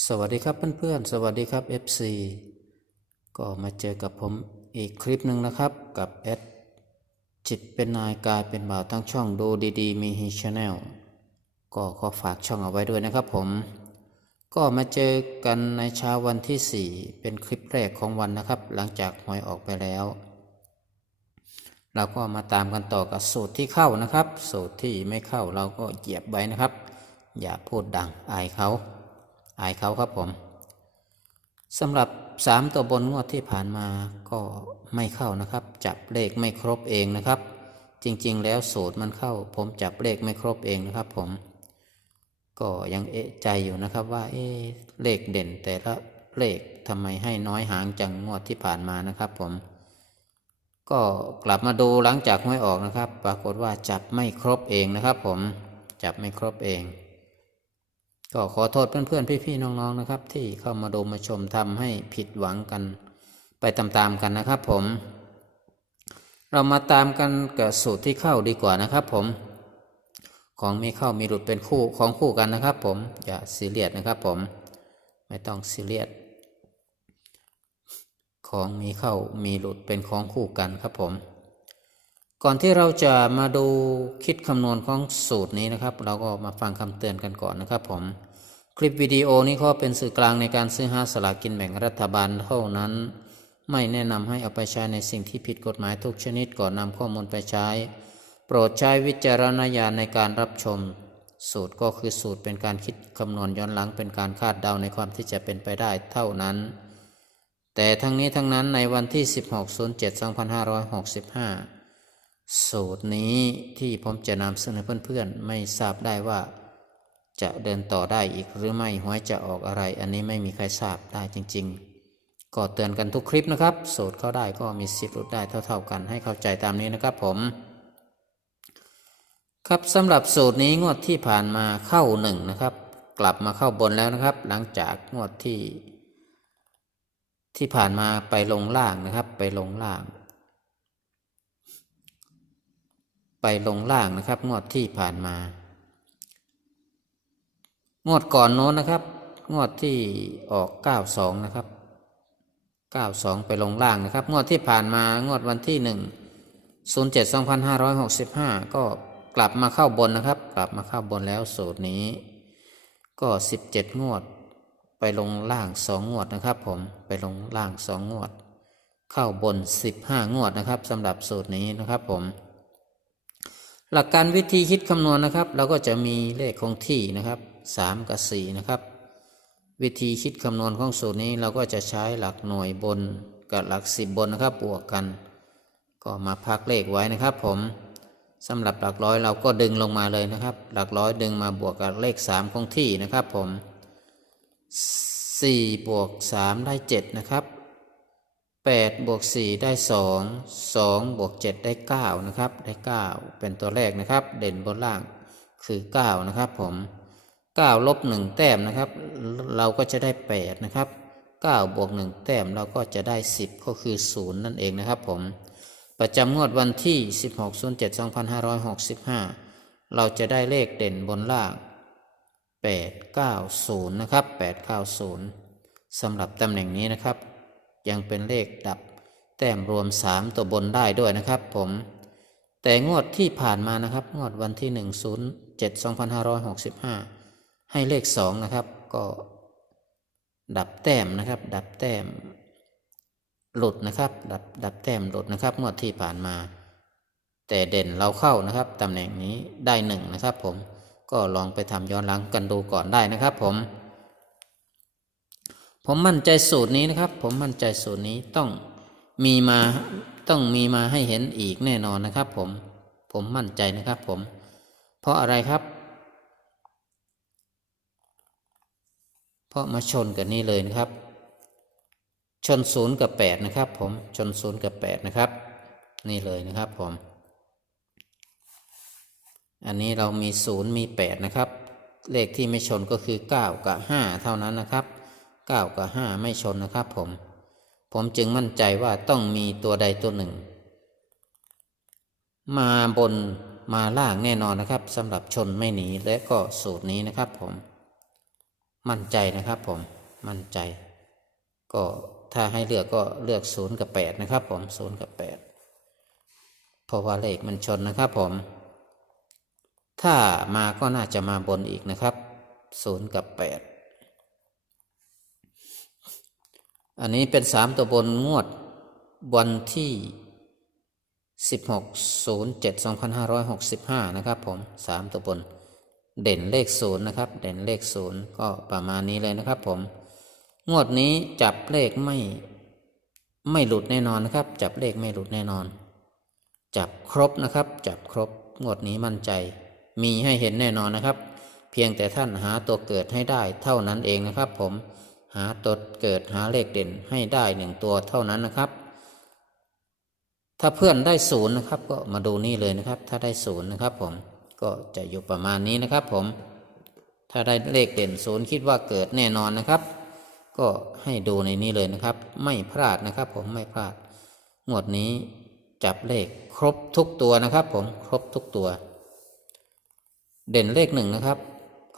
สวัสดีครับเพื่อนๆ สวัสดีครับ FC ก็มาเจอกับผมอีกคลิปหนึ่งนะครับกับแอดจิตเป็นนายกายเป็นบ่าวทั้งช่องดูดีๆ มีฮีชแนลก็ขอฝากช่องเอาไว้ด้วยนะครับผม ก็มาเจอกันในเช้าวันที่ 4 เป็นคลิปแรกของวันนะครับ หลังจากหวยออกไปแล้ว เราก็มาตามกันต่อกับสูตรที่เข้านะครับ สูตรที่ไม่เข้าเราก็เหยียบไว้นะครับ อย่าพูดดังอายเขา อายเขาครับผมสำหรับสามตัวบนงวดที่ผ่านมาก็ไม่เข้านะครับ จับเลขไม่ครบเองนะครับ จริงๆ แล้วสูตรมันเข้า ผมจับเลขไม่ครบเองนะครับ ผม ก็ยังเอะใจอยู่นะครับว่าเอเลขเด่นแต่ละเลขทำไมให้น้อยหางจังงวดที่ผ่านมานะครับ ผม ก็กลับมาดูหลังจากหวยออกนะครับ ปรากฏว่าจับไม่ครบเองนะครับ ผมจับไม่ครบเอง ก็ขอโทษเพื่อนๆพี่ๆน้องๆนะครับ ที่เข้ามาดูมาชมทำให้ผิดหวังกัน ไปตามๆกันนะครับผม เรามาตามกันกับสูตรที่เข้าดีกว่านะครับผม ของมีเข้ามีหลุดเป็นคู่ของคู่กันนะครับ ผมอย่าซีเรียสนะครับผม ไม่ต้องซีเรียสของมีเข้ามีหลุดเป็นของคู่กันครับผม ก่อนที่เราจะมาดูคิดคำนวณของสูตรนี้นะครับ เราก็มาฟังคำเตือนกันก่อนนะครับผม คลิปวิดีโอนี้ก็เป็นสื่อกลางในการซื้อหาสลากกินแบ่งรัฐบาลเท่านั้น ไม่แนะนำให้เอาไปใช้ในสิ่งที่ผิดกฎหมายทุกชนิดก่อนนำข้อมูลไปใช้ โปรดใช้วิจารณญาณในการรับชม สูตรก็คือสูตรเป็นการคิดคำนวณย้อนหลังเป็นการคาดเดาในความที่จะเป็นไปได้เท่านั้น แต่ทั้งนี้ทั้งนั้นในวันที่ 16-07-2565 สูตรนี้ที่ผมจะนำเสนอเพื่อนๆ ไม่ทราบได้ว่า จะเดินต่อได้อีกหรือไม่หวยจะออกอะไร อันนี้ไม่มีใครทราบได้จริง ๆ ก็เตือนกันทุกคลิปนะครับ สูตรเข้าได้ก็มีสิทธิ์หลุดได้เท่า ๆกันให้เข้าใจตามนี้นะครับผม ครับสำหรับสูตรนี้งวดที่ผ่านมาเข้าหนึ่งนะครับ กลับมาเข้าบนแล้วนะครับ หลังจากงวดที่ ที่ผ่านมาไปลงล่างนะครับ ไปลงล่าง ไปลงล่างนะครับ งวดที่ผ่านมา งวดก่อนโน้นนะครับ งวดที่ออก 92 นะครับ 92 ไปลงล่างนะครับ งวดที่ผ่านมางวดวันที่ 1 07 2565 ก็กลับมาเข้าบนนะครับ กลับมาเข้าบนแล้วสูตรนี้ ก็ 17 งวด ไปลงล่าง 2 งวดนะครับ ผมไปลงล่าง 2 งวด เข้าบน 15 งวดนะครับสำหรับสูตรนี้นะครับผม หลักการวิธีคิดคำนวณนะครับ เราก็จะมีเลขคงที่นะครับ 3 กับ 4 นะครับ วิธีคิดคำนวณของสูตรนี้เราก็จะใช้หลักหน่วยบนกับหลัก 10 บนนะครับบวกกัน ก็มาพักเลขไว้นะครับ ผมสำหรับหลักร้อยเราก็ดึงลงมาเลยนะครับ หลักร้อยดึงมาบวกกับเลข 3 คงที่นะครับ ผม 4 บวก 3 ได้ 7 นะครับ 8บวก4ได้ 2 2บวก7ได้ 9 นะครับ ได้ 9 เป็นตัวแรกนะครับ เด่นบนล่างคือ 9 นะครับผม9ลบ1แต้มนะครับ เราก็จะได้ 8 นะครับ9บวก1แต้มเราก็จะได้ 10 ก็คือ 0 นั่นเองนะครับผม ประจำงวดวันที่ 16-07-2565 เราจะได้เลขเด่นบนล่าง 890 นะครับ 890สำหรับตำแหน่งนี้นะครับ ยังเป็นเลขดับ แต้มรวม 3 ตัวบนได้ด้วยนะครับผม แต่งวดที่ผ่านมานะครับ งวดวันที่ 107-2565 ให้เลข 2 นะครับ ก็ดับแต้มนะครับ ดับแต้ม หลุดนะครับ ดับดับแต้มหลุดนะครับ งวดที่ผ่านมา แต่เด่นเราเข้านะครับตำแหน่งนี้ได้หนึ่งนะครับผมก็ลองไปทำย้อนหลังกันดูก่อนได้นะครับผม ผมมั่นใจสูตรนี้นะครับ ผมมั่นใจสูตรนี้ต้องมีมาต้องมีมาให้เห็นอีกแน่นอนนะครับ ผมผมมั่นใจนะครับ ผม เพราะอะไรครับ เพราะมาชนกันนี่เลยนะครับ ชนศูนย์กับแปดนะครับ ผมชนศูนย์กับแปดนะครับ นี่เลยนะครับ ผม อันนี้เรามีศูนย์มีแปดนะครับ เลขที่ไม่ชนก็คือเก้ากับห้าเท่านั้นนะครับ 9 กับ 5 ไม่ชนนะครับผม ผมจึงมั่นใจว่าต้องมีตัวใดตัวหนึ่ง มาบนมาล่างแน่นอนนะครับสำหรับชนไม่หนีและก็สูตรนี้นะครับผม มั่นใจนะครับผมมั่นใจ ก็ถ้าให้เลือกก็เลือก0กับ8นะครับผม0กับ8เพราะว่าเลขมันชนนะครับผม ถ้ามาก็น่าจะมาบนอีกนะครับ0กับ8 อันนี้เป็นสามตัวบนงวดวันที่ 16-07-2565 นะครับผมสามตัวบน เด่นเลขศูนย์นะครับ เด่นเลขศูนย์ก็ประมาณนี้เลยนะครับผม งวดนี้จับเลขไม่ไม่หลุดแน่นอนนะครับ จับเลขไม่หลุดแน่นอน จับครบนะครับ จับครบงวดนี้มั่นใจ มีให้เห็นแน่นอนนะครับ เพียงแต่ท่านหาตัวเกิดให้ได้เท่านั้นเองนะครับผม หาตัวเกิดหาเลขเด่นให้ได้หนึ่งตัวเท่านั้นนะครับ ถ้าเพื่อนได้ศูนย์นะครับ ก็มาดูนี่เลยนะครับ ถ้าได้ศูนย์นะครับ ผมก็จะอยู่ประมาณนี้นะครับ ผม ถ้าได้เลขเด่นศูนย์คิดว่าเกิดแน่นอนนะครับ ก็ให้ดูในนี้เลยนะครับ ไม่พลาดนะครับ ผมไม่พลาดงวดนี้จับเลขครบทุกตัวนะครับ ผมครบทุกตัว เด่นเลขหนึ่งนะครับ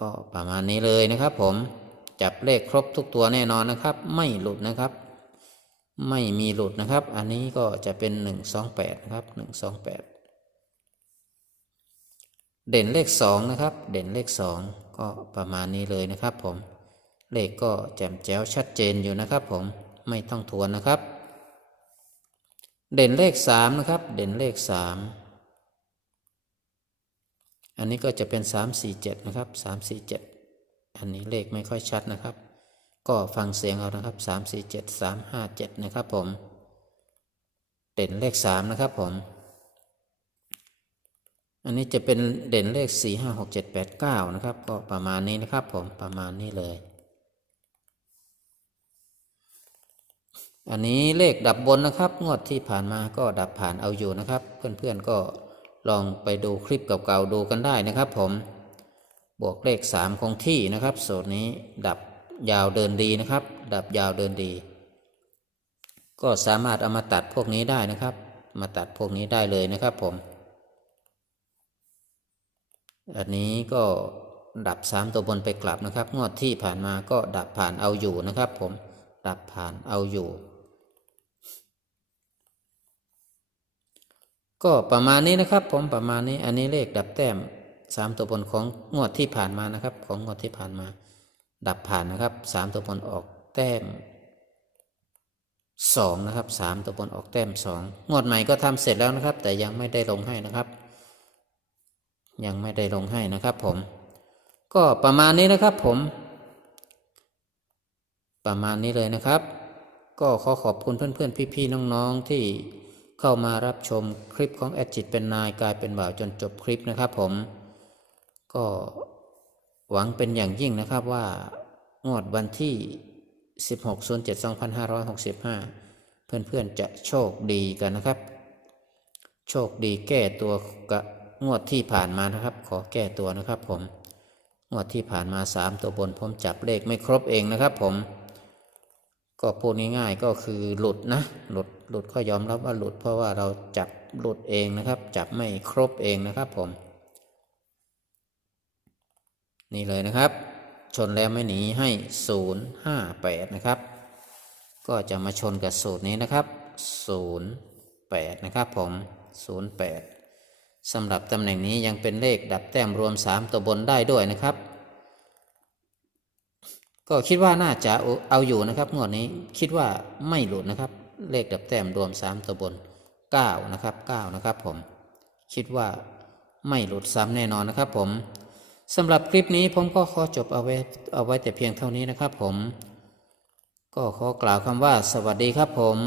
ก็ประมาณนี้เลยนะครับ ผม จับเลขครบทุกตัวแน่นอนนะครับ ไม่หลุดนะครับ ไม่มีหลุดนะครับ อันนี้ก็จะเป็นหนึ่งสองแปดนะครับหนึ่งสองแปดเด่นเลขสองนะครับ เด่นเลขสองก็ประมาณนี้เลยนะครับผมเลขก็แจ่มแจ้วชัดเจนอยู่นะครับ ผมไม่ต้องทวนนะครับ เด่นเลขสามนะครับ เด่นเลขสามอันนี้ก็จะเป็นสามสี่เจ็ดนะครับสามสี่เจ็ด อันนี้เลขไม่ค่อยชัดนะครับ ก็ฟังเสียงเอานะครับสามสี่เจ็ดสามห้าเจ็ดนะครับผม เด่นเลขสามนะครับผม อันนี้จะเป็นเด่นเลขสี่ห้าหกเจ็ดแปดเก้านะครับ ก็ประมาณนี้นะครับผมประมาณนี้เลย อันนี้เลขดับบนนะครับ งวดที่ผ่านมาก็ดับผ่านเอาอยู่นะครับ เพื่อนๆก็ลองไปดูคลิปเก่าๆดูกันได้นะครับผม วกเลขสามคงที่นะครับสูตรนี้ดับยาวเดินดีนะครับ ดับยาวเดินดี ก็สามารถเอามาตัดพวกนี้ได้นะครับ มาตัดพวกนี้ได้เลยนะครับผม อันนี้ก็ดับสามตัวบนไปกลับนะครับ งวดที่ผ่านมาก็ดับผ่านเอาอยู่นะครับ ผมดับผ่านเอาอยู่ ก็ประมาณนี้นะครับ ผมประมาณนี้อันนี้เลขดับแต้ม สามตัวบนของงวดที่ผ่านมานะครับ ของงวดที่ผ่านมา ดับผ่านนะครับสามตัวบนออกแต้มสองนะครับสามตัวบนออกแต้มสองงวดใหม่ก็ทำเสร็จแล้วนะครับ แต่ยังไม่ได้ลงให้นะครับ ยังไม่ได้ลงให้นะครับผม ก็ประมาณนี้นะครับผม ประมาณนี้เลยนะครับ ก็ขอขอบคุณเพื่อนๆ พี่ๆน้องๆที่เข้ามารับชมคลิปของแอดจิตเป็นนายกลายเป็นบ่าวจนจบคลิปนะครับผม ก็หวังเป็นอย่างยิ่งนะครับว่างวดวันที่ 16-07-2565 เพื่อนๆจะโชคดีกันนะครับ โชคดีแก้ตัวกับงวดที่ผ่านมานะครับ ขอแก้ตัวนะครับผม งวดที่ผ่านมาสามตัวบนผมจับเลขไม่ครบเองนะครับผม ก็พูดง่ายๆก็คือหลุดนะ หลุด หลุดก็ยอมรับว่าหลุดเพราะว่าเราจับหลุดเองนะครับ จับไม่ครบเองนะครับผม นี่เลยนะครับ ชนแล้วไม่หนีให้ศูนย์ห้าแปดนะครับ ก็จะมาชนกับสูตรนี้นะครับศูนะครับผมศูนย์แปดสำหรับตำแหน่งนี้ยังเป็นเลขดับแต้มรวมสามตัวบนได้ด้วยนะครับ ก็คิดว่าน่าจะเอาอยู่นะครับงวดนี้คิดว่าไม่หลุดนะครับ เลขดับแต้มรวมสามตัวบนเก้านะครับเก้านะครับผม คิดว่าไม่หลุดซ้ำแน่นอนนะครับผม สำหรับคลิปนี้ผมก็ขอจบเอาไว้เอาไว้แต่เพียงเท่านี้นะครับผม ก็ขอกล่าวคำว่าสวัสดีครับผม